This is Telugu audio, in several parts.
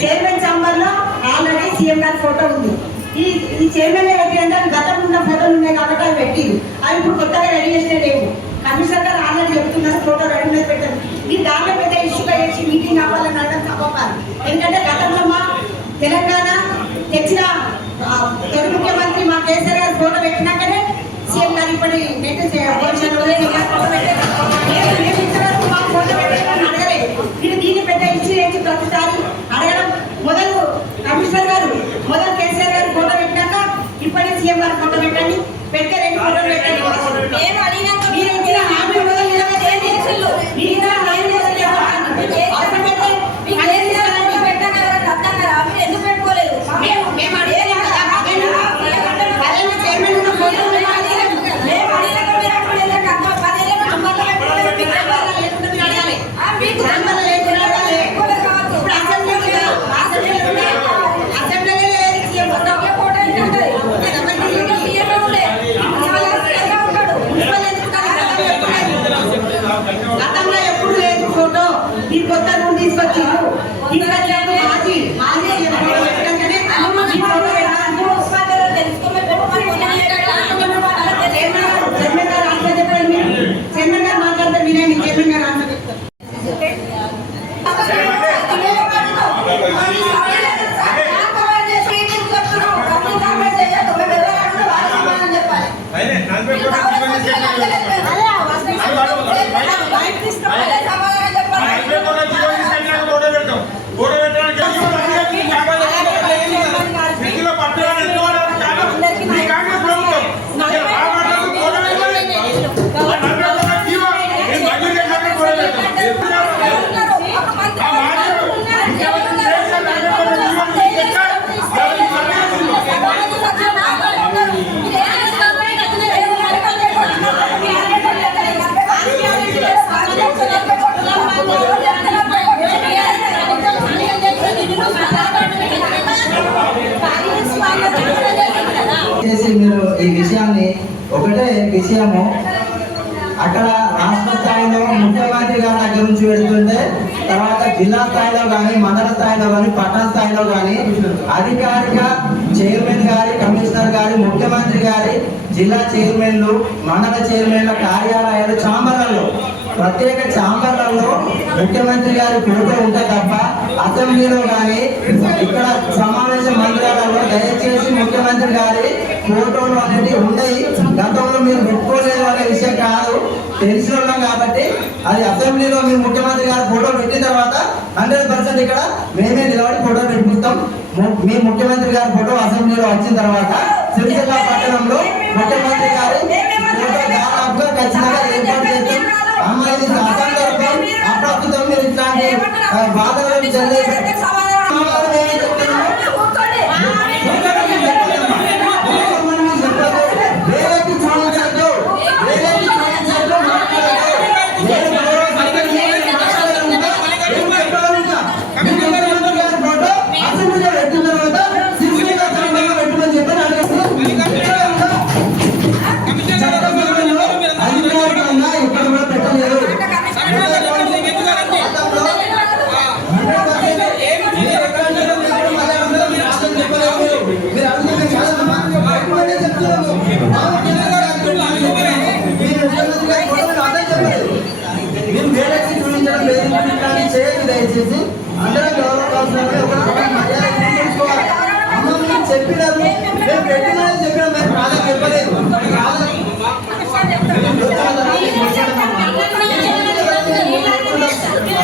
చైర్మన్ ఛాంబర్ లో ఆల్రెడీ సీఎం గారి ఫోటో ఉంది. ఈ చైర్మన్ పెట్టింటే గతంలో ఉన్న ఫోటోలు ఉన్నాయి కాబట్టి అవి పెట్టింది. అవి ఇప్పుడు కొత్తగా రెడీ చేస్తే లేవు. కమిషనర్ గారు ఆల్రెడీ చెప్తున్నారు ఫోటో రెడీ మీద పెట్టారు. ఈ దాంట్లో పెద్ద ఇష్యూగా చేసి మీటింగ్ అవ్వాలని అనడం తప్పపాలి. ఎందుకంటే గతంలో మా తెలంగాణ తెచ్చిన తొలి ముఖ్యమంత్రి మా కేసీఆర్ గారు ఫోటో పెట్టినాకనే సీఎం గారు ఇప్పటి ఫోటో పెట్టారని అడగలేదు. మీరు దీన్ని పెద్ద ఇష్యూ చేసి ప్రతిసారి అడగడం మొదలు కమిషనర్ గారు మొదలు కేసీఆర్ గారు ఫోటో పెట్టినాక ఇప్పటి సీఎం గారు ఫోటో పెట్టండి, పెట్టే 2 ఫోటోలు పెట్టండి. మీరు ఇచ్చిన హామీ మొదలు ఎందుకు పెట్టుకోలేదు? గతంలో ఎప్పుడు లేదు ఫోటో. ఈ కొత్త రూమ్ తీసుకొచ్చారు. చైర్మన్ గారు మాట్లాడతారు, వినండి. చైర్మన్ గారు ఆన్సర్ చెప్తారు. మీరు ఈ విషయాన్ని ఒకటే విషయము అక్కడ రాష్ట్ర స్థాయిలో ముఖ్యమంత్రి గారి దగ్గర నుంచి పెడుతుంటే తర్వాత జిల్లా స్థాయిలో కానీ మండల స్థాయిలో కానీ పట్టణ స్థాయిలో కానీ అధికారిక చైర్మన్ గారి, కమిషనర్ గారి, ముఖ్యమంత్రి గారి, జిల్లా చైర్మన్లు, మండల చైర్మన్ల కార్యాలయాలు, ఛాంబర్లలో ప్రత్యేక ఛాంబర్లలో ముఖ్యమంత్రి గారి ఫోటో ఉంటే తప్ప అసెంబ్లీలో కానీ ఇక్కడ సమావేశ మందిరాలలో దయచేసి ముఖ్యమంత్రి గారి ఫోటోలు అనేవి ఉన్నాయి. గతంలో మీరు పెట్టుకోలేదు అనే విషయం కాదు, తెలిసిన ఉన్నాం కాబట్టి అది అసెంబ్లీలో మీరు ముఖ్యమంత్రి గారి ఫోటో పెట్టిన తర్వాత 100% ఇక్కడ మేమే నిలబడి ఫోటో పెట్టిస్తాం. మీ ముఖ్యమంత్రి గారి ఫోటో అసెంబ్లీలో వచ్చిన తర్వాత సిరిసిల్ల పట్టణంలో ముఖ్యమంత్రి గారి ఫోటో దాదాపుగా ఖచ్చితంగా ఏర్పాటు చేస్తాం. అమ్మాయి అసందర్భం అప్రస్తుతం మీరు ఇట్లాంటి బాధలను చెల్లేదు. దయచేసి అందరం చెప్పినారు, మేము పెట్టినని చెప్పినా మేము కాదని చెప్పలేదు.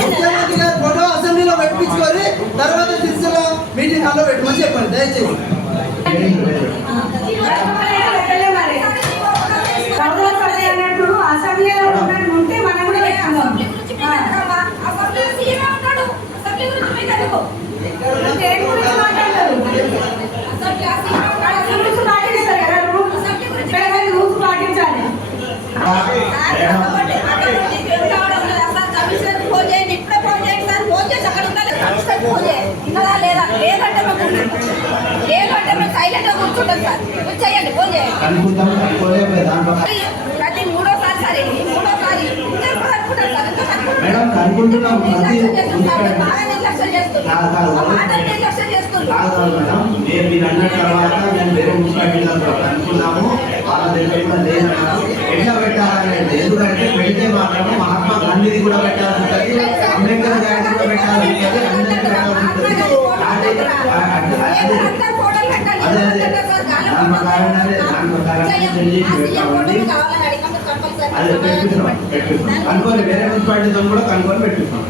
ముఖ్యమంత్రి గారి ఫోటో అసెంబ్లీలో పెట్టించుకొని తర్వాత సిరిసిల్ల మీటింగ్ హాల్లో పెట్టమని చెప్పండి దయచేసి. మేడం కనుకుంటున్నాం మేడం మీరు అన్న తర్వాత మేము వేరే మున్సిపాలిటీలతో అనుకున్నాము వాళ్ళ దగ్గర కూడా లేదన్నారు ఎట్లా పెట్టాలనేది ఎందుకంటే పెడితే మాత్రం మహాత్మా గాంధీది కూడా పెట్టాలంటది అంబేద్కర్ గారిది కూడా పెట్టాలంటది అందరికీ పెట్టాలంటది అదే అదే దాని ప్రకారం అదే పెట్టిస్తాం అనుకోని వేరే మున్సిపాలిటీతో కూడా కనుక్కొని పెట్టిస్తాం